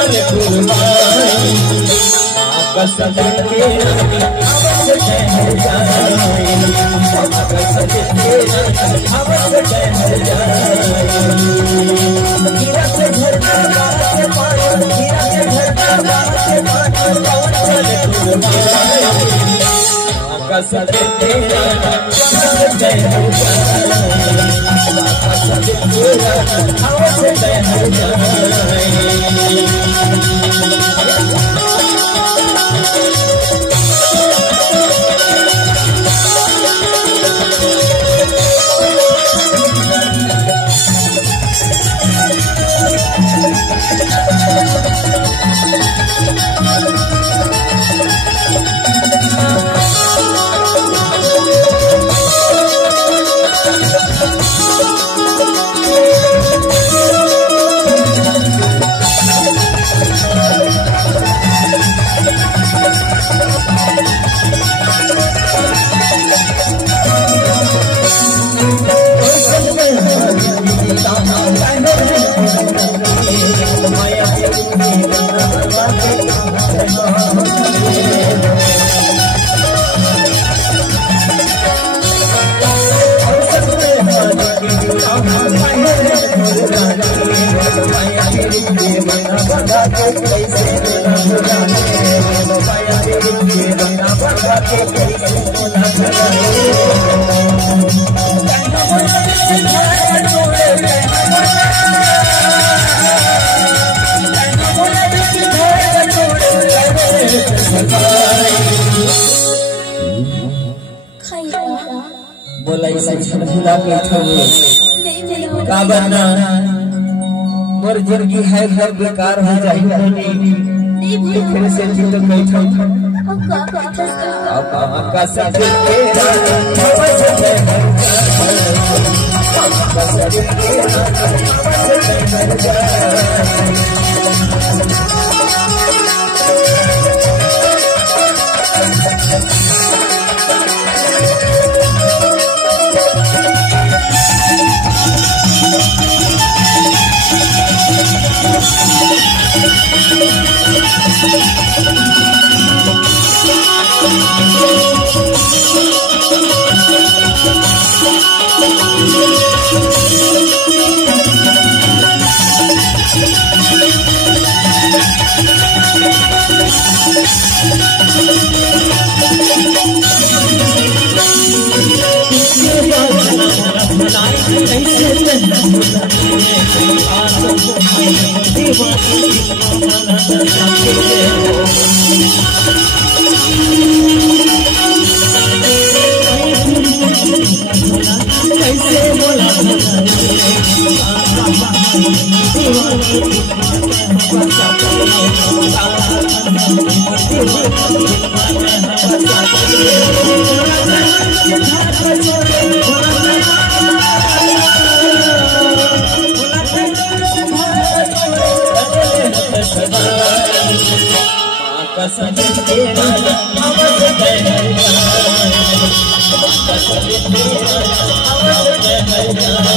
चल कुर्बानी कसम तेरा हवस ठहर जाए कसम तेरा हवस ठहर जाए हीरा से झरना बात पानी हीरा से झरना बात पानी पवन चल कुर्बानी कसम तेरा हवस ठहर जाए कसम तेरा हवस ठहर जाए बोला भुला के का बनना मोर जिंदगी है घर बेकार हो जाएगी फिर से जिंद बैठो अब का सब तेरा हवस ठहर जाए कसम तेरा हवस ठहर जाए कसम तेरा हवस ठहर जाए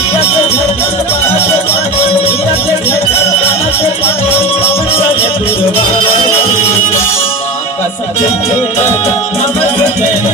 हीरा से झरना बात पानी हीरा से झरना बात पानी पवन चल कुर्बानी कसम तेरा हवस ठहर